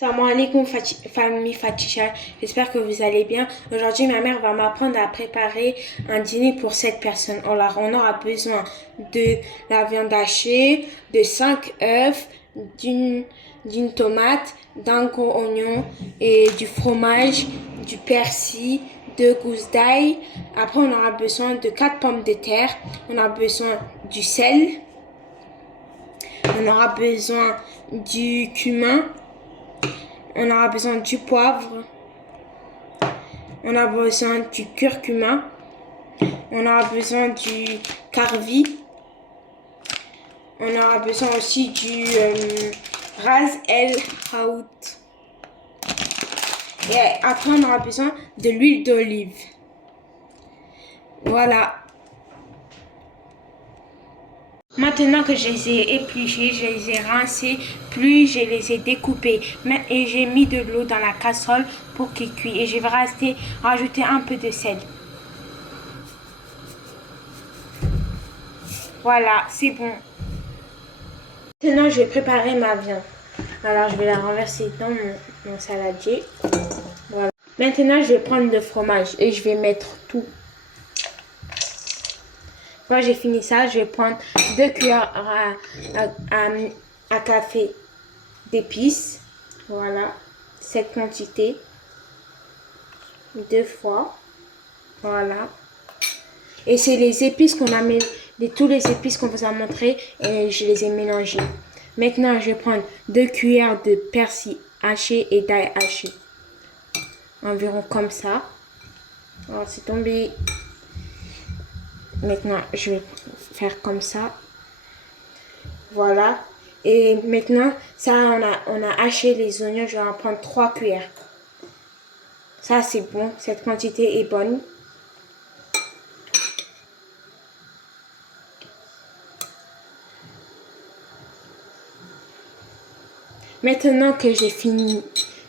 Salam alaikum famille Fatisha, j'espère que vous allez bien. Aujourd'hui, ma mère va m'apprendre à préparer un dîner pour 7 personnes. Alors, on aura besoin de la viande hachée, de 5 œufs, d'une tomate, d'un gros oignon et du fromage, du persil, 2 gousses d'ail. Après, on aura besoin de 4 pommes de terre. On aura besoin du sel. On aura besoin du cumin. On aura besoin du poivre, on a besoin du curcuma, on aura besoin du carvi, on aura besoin aussi du ras el hanout. Et après, on aura besoin de l'huile d'olive. Voilà. Maintenant que je les ai épluchés, je les ai rincés, puis je les ai découpés. Et j'ai mis de l'eau dans la casserole pour qu'ils cuisent. Et je vais rajouter un peu de sel. Voilà, c'est bon. Maintenant, je vais préparer ma viande. Alors, je vais la renverser dans mon saladier. Voilà. Maintenant, je vais prendre le fromage et je vais mettre tout. Quand j'ai fini ça, je vais prendre 2 cuillères à café d'épices. Voilà, cette quantité. 2 fois. Voilà. Et c'est les épices qu'on a mis, tous les épices qu'on vous a montré, et je les ai mélangés. Maintenant, je vais prendre 2 cuillères de persil haché et d'ail haché. Environ comme ça. Alors, c'est tombé. Maintenant, je vais faire comme ça. Voilà. Et maintenant, ça, on a haché les oignons. Je vais en prendre 3 cuillères. Ça, c'est bon. Cette quantité est bonne. Maintenant que j'ai fini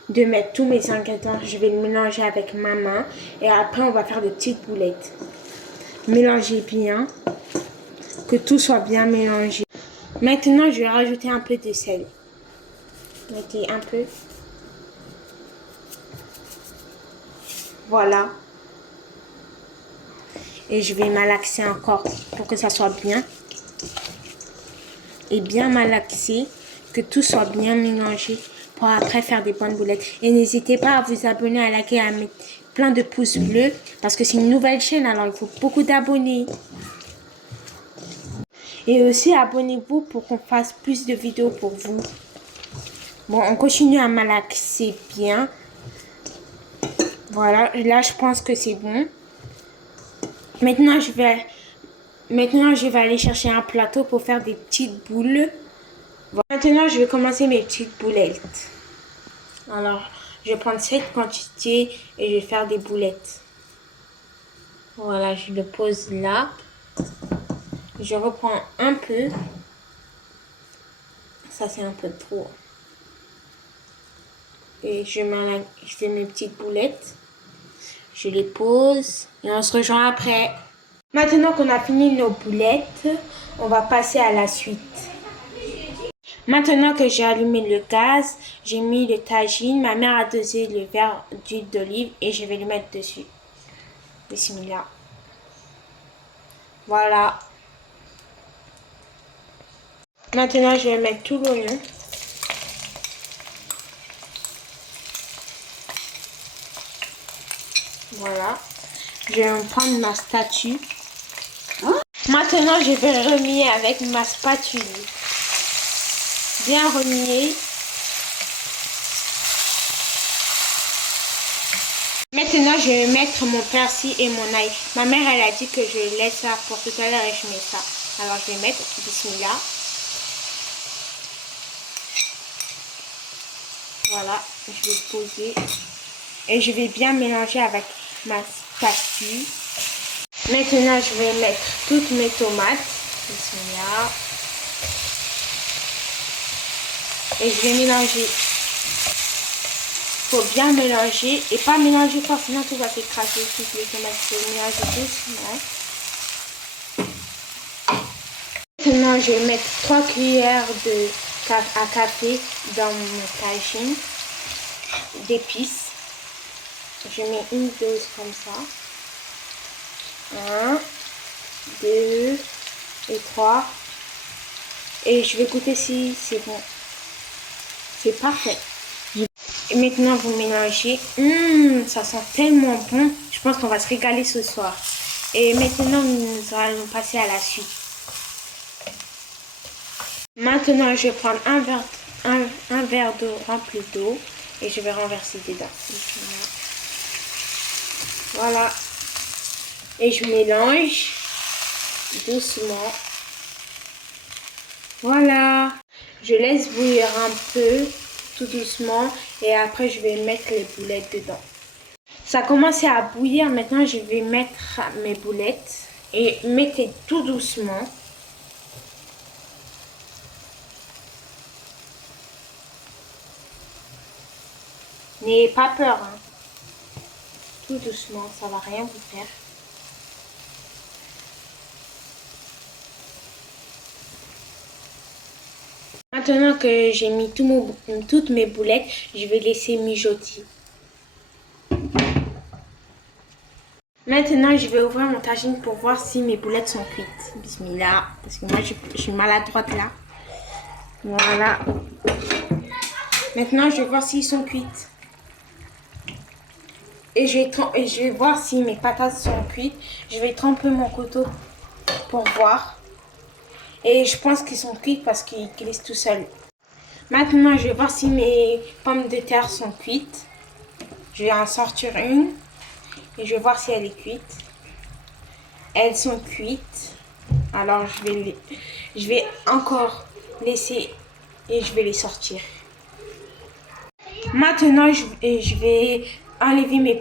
de mettre tous mes ingrédients, je vais le mélanger avec ma main. Et après, on va faire des petites boulettes. Mélangez bien. Que tout soit bien mélangé. Maintenant, je vais rajouter un peu de sel. Mettez un peu. Voilà. Et je vais malaxer encore pour que ça soit bien. Et bien malaxer. Que tout soit bien mélangé pour après faire des bonnes boulettes. Et n'hésitez pas à vous abonner, à liker, à mettre plein de pouces bleus. Parce que c'est une nouvelle chaîne, alors il faut beaucoup d'abonnés. Et aussi, abonnez-vous pour qu'on fasse plus de vidéos pour vous. Bon, on continue à malaxer bien. Voilà, là, je pense que c'est bon. Maintenant, je vais aller chercher un plateau pour faire des petites boules. Voilà. Maintenant, je vais commencer mes petites boulettes. Alors, je vais prendre cette quantité et je vais faire des boulettes. Voilà, je le pose là. Je reprends un peu. Ça, c'est un peu trop. Et je fais mes petites boulettes. Je les pose et on se rejoint après. Maintenant qu'on a fini nos boulettes, on va passer à la suite. Maintenant que j'ai allumé le gaz, j'ai mis le tagine. Ma mère a dosé le verre d'huile d'olive et je vais le mettre dessus. Bismillah. Voilà. Maintenant, je vais mettre tout l'oignon. Voilà. Je vais prendre ma statue. Maintenant, je vais remuer avec ma spatule. Bien remuer. Maintenant, je vais mettre mon persil et mon ail. Ma mère, elle a dit que je laisse ça pour tout à l'heure et je mets ça. Alors, je vais mettre bismillah. Voilà, je vais poser. Et je vais bien mélanger avec ma spatule. Maintenant, je vais mettre toutes mes tomates. Bismillah. Et je vais mélanger. Il faut bien mélanger. Et pas mélanger fort, sinon tout va s'écraser. Toutes les tomates, il faut mélanger doucement. Maintenant, je vais mettre 3 cuillères à café dans mon tagine. d'épices. Je mets une dose comme ça. 1, 2 et 3. Et je vais goûter si c'est bon. C'est parfait. Et maintenant, vous mélangez. Ça sent tellement bon. Je pense qu'on va se régaler ce soir. Et maintenant, nous allons passer à la suite. Maintenant, je vais prendre un verre d'eau rempli d'eau. Et je vais renverser dedans. Voilà. Et je mélange doucement. Voilà. Je laisse bouillir un peu, tout doucement. Et après, je vais mettre les boulettes dedans. Ça a commencé à bouillir. Maintenant, je vais mettre mes boulettes. Et mettez tout doucement. N'ayez pas peur. Hein. Tout doucement, ça va rien vous faire. Maintenant que j'ai mis toutes mes boulettes, je vais laisser mijoter. Maintenant, je vais ouvrir mon tagine pour voir si mes boulettes sont cuites. Bismillah, parce que moi, je suis maladroite là. Voilà. Maintenant, je vais voir s'ils sont cuites. Et je vais voir si mes patates sont cuites. Je vais tremper mon couteau pour voir. Et je pense qu'ils sont cuites parce qu'ils glissent tout seuls. Maintenant, je vais voir si mes pommes de terre sont cuites. Je vais en sortir une. Et je vais voir si elle est cuite. Elles sont cuites. Alors, je vais encore laisser et je vais les sortir. Maintenant, je vais enlever mes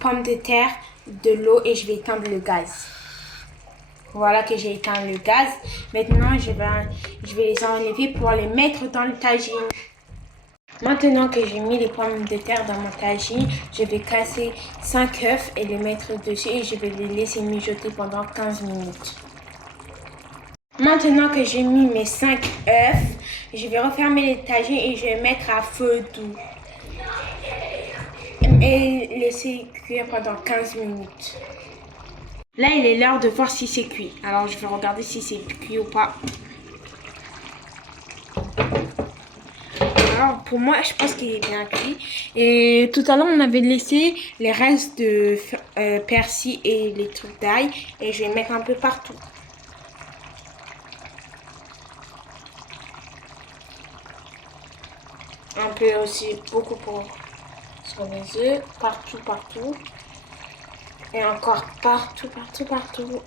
pommes de terre de l'eau et je vais éteindre le gaz. Voilà que j'ai éteint le gaz. Maintenant, je vais les enlever pour les mettre dans le tagine. Maintenant que j'ai mis les pommes de terre dans mon tagine, je vais casser 5 œufs et les mettre dessus et je vais les laisser mijoter pendant 15 minutes. Maintenant que j'ai mis mes 5 œufs, je vais refermer le tagine et je vais mettre à feu doux. Et laisser cuire pendant 15 minutes. Là, il est l'heure de voir si c'est cuit. Alors, je vais regarder si c'est cuit ou pas. Alors, pour moi, je pense qu'il est bien cuit. Et tout à l'heure, on avait laissé les restes de persil et les trucs d'ail. Et je vais mettre un peu partout. Un peu aussi, beaucoup sur les œufs. Partout, partout. Et encore partout, partout, partout.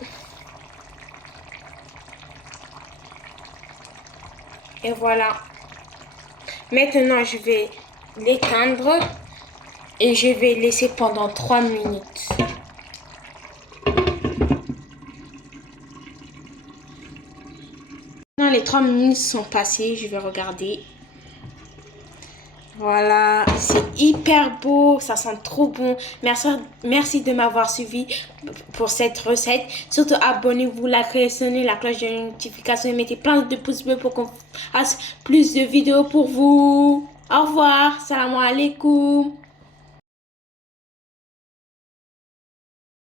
Et voilà. Maintenant, je vais l'éteindre et je vais laisser pendant 3 minutes. Maintenant, les 3 minutes sont passées. Je vais regarder. Voilà, c'est hyper beau, ça sent trop bon. Merci de m'avoir suivi pour cette recette. Surtout abonnez-vous, sonnez la cloche de notification et mettez plein de pouces bleus pour qu'on fasse plus de vidéos pour vous. Au revoir, salam alaikum.